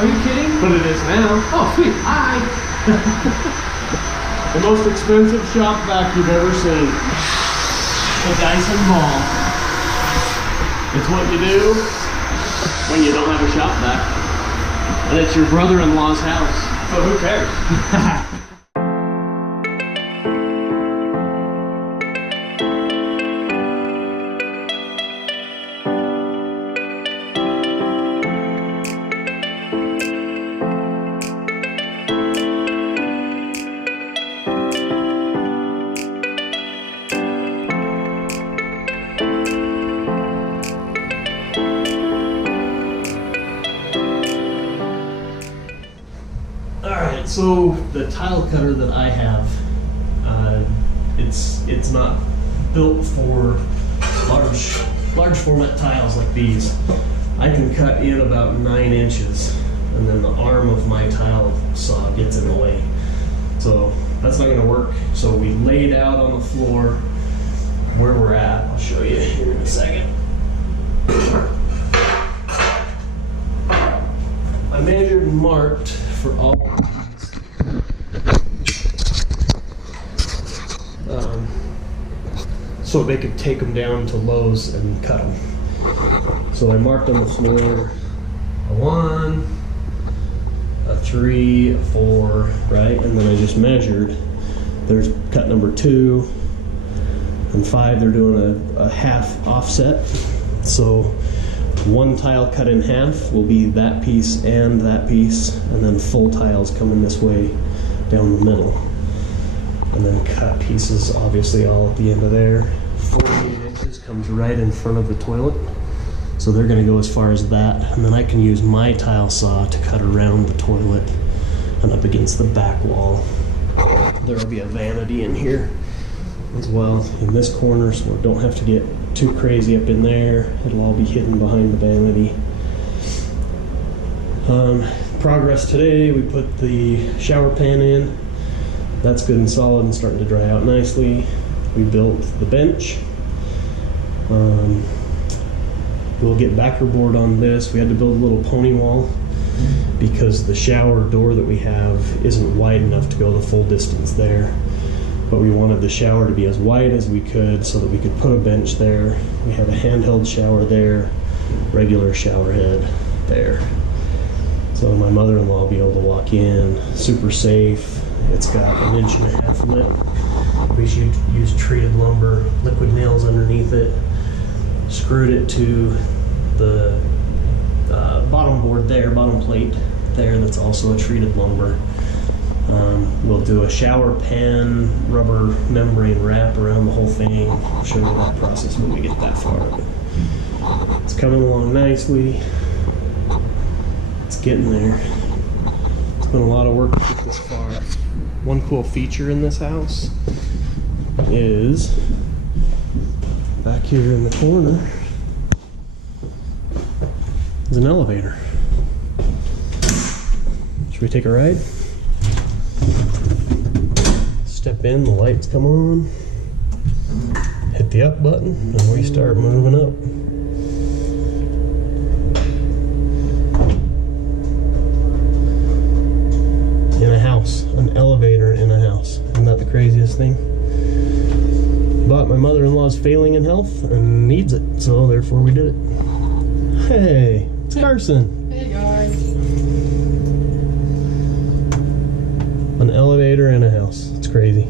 Are you kidding? But it is now. Oh, sweet. Hi. The most expensive shop vac you've ever seen. The Dyson Ball. It's what you do when you don't have a shop vac. And it's your brother-in-law's house. So who cares? So the tile cutter that I have, it's not built for large format tiles like these. I can cut in about 9 inches, and then the arm of my tile saw gets in the way. So that's not going to work. So we laid out on the floor where we're at. I'll show you here in a second. I measured and marked for all so they could take them down to Lowe's and cut them. So I marked on the floor a 1, a 3, a 4, right? And then I just measured. There's cut number 2 and 5. They're doing a half offset. So 1 tile cut in half will be that piece and that piece, and then full tiles coming this way down the middle. And then cut pieces obviously all at the end of there. 48 inches comes right in front of the toilet. So they're gonna go as far as that. And then I can use my tile saw to cut around the toilet and up against the back wall. There'll be a vanity in here as well in this corner, so we don't have to get too crazy up in there. It'll all be hidden behind the vanity. Progress today, we put the shower pan in. That's good and solid and starting to dry out nicely. We built the bench. We'll get backer board on this. We had to build a little pony wall because the shower door that we have isn't wide enough to go the full distance there. But we wanted the shower to be as wide as we could so that we could put a bench there. We have a handheld shower there, regular shower head there. So my mother-in-law will be able to walk in, super safe. It's got 1.5 inch lip. We used treated lumber, liquid nails underneath it. Screwed it to the bottom board there, bottom plate there, that's also a treated lumber. We'll do a shower pan rubber membrane wrap around the whole thing. I'll show you that process when we get that far. It's coming along nicely. It's getting there. It's been a lot of work to get this far. One cool feature in this house is back here in the corner is an elevator. Should we take a ride? Step in, the lights come on, hit the up button, and we start moving up. In a house, an elevator in a house. Isn't that the craziest thing? But my mother-in-law's failing in health and needs it, so therefore we did it. Hey, it's Carson. Hey guys. An elevator in a house. It's crazy.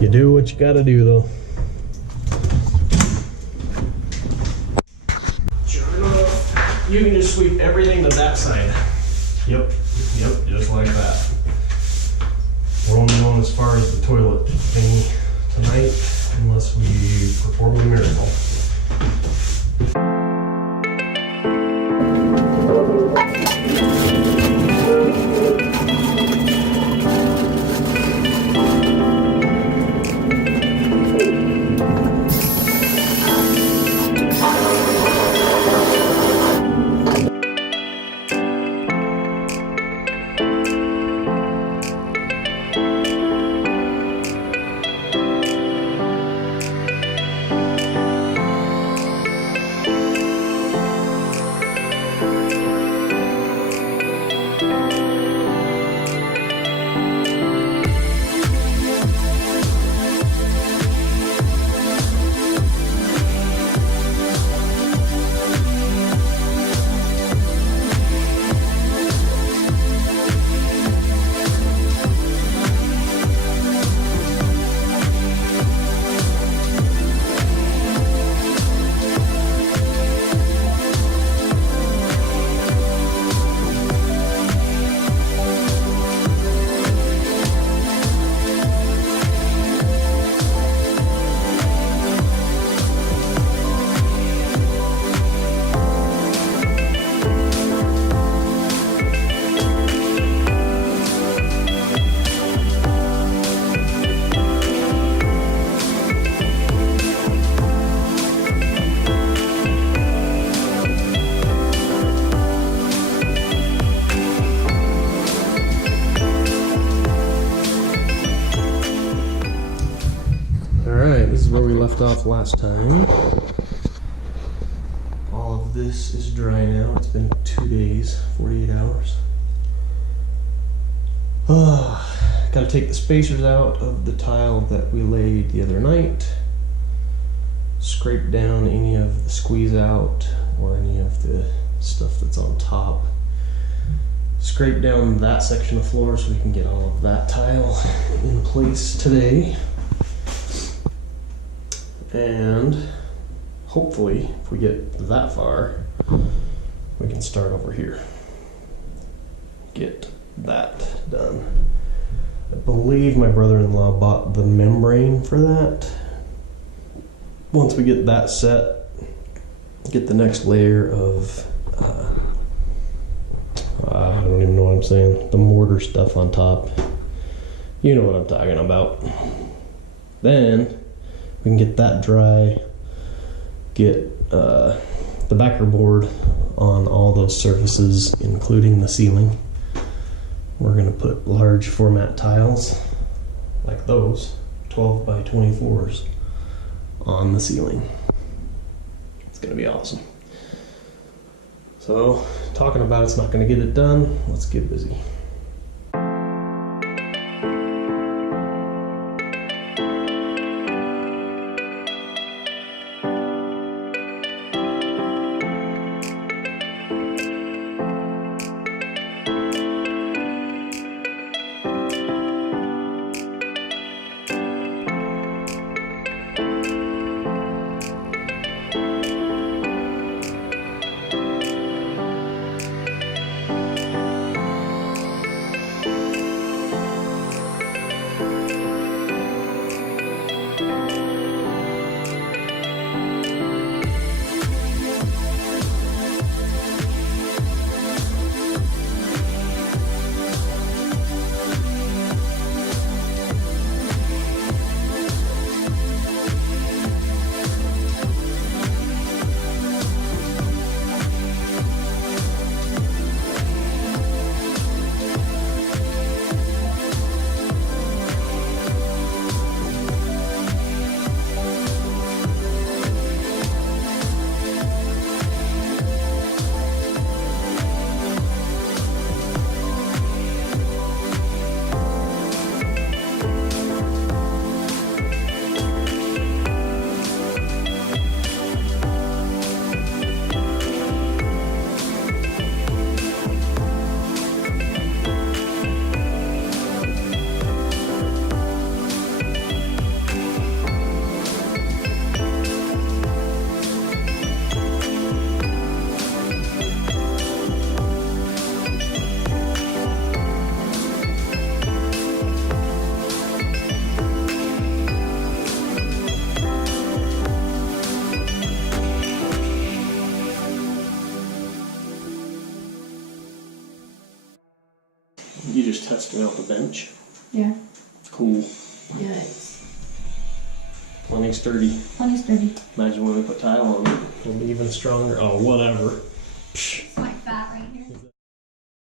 You do what you gotta do though. Sure enough, you can just sweep everything to that side. Yep, just like that. We're only going as far as the toilet thingy tonight, unless we perform a miracle. left off last time. All of this is dry now. It's been 2 days, 48 hours. Got to take the spacers out of the tile that we laid the other night. Scrape down any of the squeeze out or any of the stuff that's on top. Scrape down that section of floor so we can get all of that tile in place today. And hopefully, if we get that far, we can start over here. Get that done. I believe my brother-in-law bought the membrane for that. Once we get that set, get the next layer of I don't even know what I'm saying, the mortar stuff on top. You know what I'm talking about. Then we can get that dry, get the backer board on all those surfaces, including the ceiling. We're gonna put large format tiles like those, 12 by 24s, on the ceiling. It's gonna be awesome. So, talking about it's not gonna get it done, let's get busy. You just testing out the bench? Yeah. Cool. Yeah, it's Plenty sturdy. plenty sturdy. Imagine when we put tile on it, it'll be even stronger. Oh, whatever. Psh. It's like